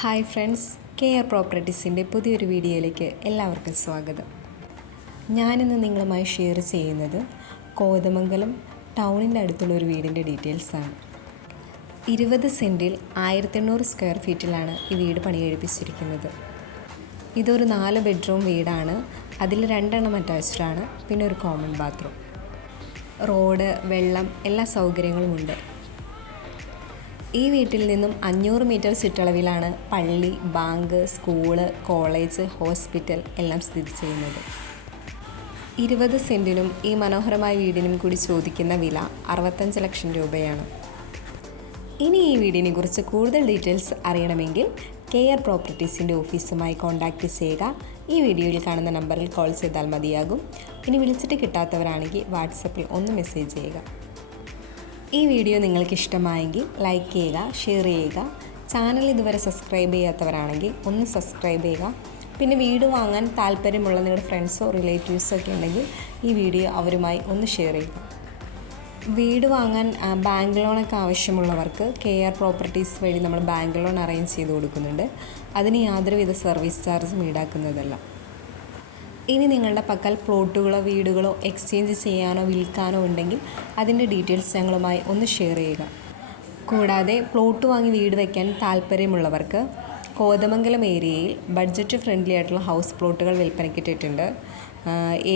Hi friends, care പ്രോപ്പർട്ടീസിൻ്റെ പുതിയൊരു വീഡിയോയിലേക്ക് എല്ലാവർക്കും സ്വാഗതം. ഞാനിന്ന് നിങ്ങളുമായി ഷെയർ ചെയ്യുന്നത് കോതമംഗലം ടൗണിൻ്റെ അടുത്തുള്ള ഒരു വീടിൻ്റെ ഡീറ്റെയിൽസാണ്. 20 സെൻറ്റിൽ 1800 സ്ക്വയർ ഫീറ്റിലാണ് ഈ വീട് പണികഴിപ്പിച്ചിരിക്കുന്നത്. ഇതൊരു 4 ബെഡ്റൂം വീടാണ്. അതിൽ 2 അറ്റാച്ച്ഡാണ്, പിന്നെ ഒരു കോമൺ ബാത്റൂം. റോഡ്, വെള്ളം, എല്ലാ സൗകര്യങ്ങളുമുണ്ട്. ഈ വീട്ടിൽ നിന്നും 500 മീറ്റർ ചുറ്റളവിലാണ് പള്ളി, ബാങ്ക്, സ്കൂള്, കോളേജ്, ഹോസ്പിറ്റൽ എല്ലാം സ്ഥിതി ചെയ്യുന്നത്. 20 സെൻറ്റിനും ഈ മനോഹരമായ വീടിനും കൂടി ചോദിക്കുന്ന വില 65 ലക്ഷം രൂപയാണ്. ഇനി ഈ വീടിനെ കുറിച്ച് കൂടുതൽ ഡീറ്റെയിൽസ് അറിയണമെങ്കിൽ കെയർ പ്രോപ്പർട്ടീസിൻ്റെ ഓഫീസുമായി കോൺടാക്റ്റ് ചെയ്യുക. ഈ വീഡിയോയിൽ കാണുന്ന നമ്പറിൽ കോൾ ചെയ്താൽ മതിയാകും. ഇനി വിളിച്ചിട്ട് കിട്ടാത്തവരാണെങ്കിൽ വാട്സപ്പിൽ ഒന്ന് മെസ്സേജ് ചെയ്യുക. ഈ വീഡിയോ നിങ്ങൾക്ക് ഇഷ്ടമായെങ്കിൽ ലൈക്ക് ചെയ്യുക, ഷെയർ ചെയ്യുക. ചാനൽ ഇതുവരെ സബ്സ്ക്രൈബ് ചെയ്യാത്തവരാണെങ്കിൽ ഒന്ന് സബ്സ്ക്രൈബ് ചെയ്യുക. പിന്നെ വീട് വാങ്ങാൻ താല്പര്യമുള്ള നിങ്ങളുടെ ഫ്രണ്ട്സോ റിലേറ്റീവ്സോ ഒക്കെ ഉണ്ടെങ്കിൽ ഈ വീഡിയോ അവരുമായി ഒന്ന് ഷെയർ ചെയ്യുക. വീട് വാങ്ങാൻ ബാങ്ക് ലോണൊക്കെ ആവശ്യമുള്ളവർക്ക് കെയർ പ്രോപ്പർട്ടീസ് വഴി നമ്മൾ ബാങ്ക് ലോൺ അറേഞ്ച് ചെയ്ത് കൊടുക്കുന്നുണ്ട്. അതിന് യാതൊരുവിധ സർവീസ് ചാർജും ഈടാക്കുന്നതല്ല. ഇനി നിങ്ങളുടെ പക്കൽ പ്ലോട്ടുകളോ വീടുകളോ എക്സ്ചേഞ്ച് ചെയ്യാനോ വിൽക്കാനോ ഉണ്ടെങ്കിൽ അതിൻ്റെ ഡീറ്റെയിൽസ് ഞങ്ങളുമായി ഒന്ന് ഷെയർ ചെയ്യുക. കൂടാതെ പ്ലോട്ട് വാങ്ങി വീട് വയ്ക്കാൻ താല്പര്യമുള്ളവർക്ക് കോതമംഗലം ഏരിയയിൽ ബഡ്ജറ്റ് ഫ്രണ്ട്ലി ആയിട്ടുള്ള ഹൗസ് പ്ലോട്ടുകൾ വിൽപ്പനയ്ക്കിട്ടിട്ടുണ്ട്.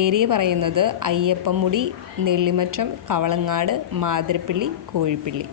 ഏരിയ പറയുന്നത് അയ്യപ്പമുടി, നെല്ലിമറ്റം, കവളങ്ങാട്, മാതിരപ്പള്ളി, കോഴിപ്പള്ളി.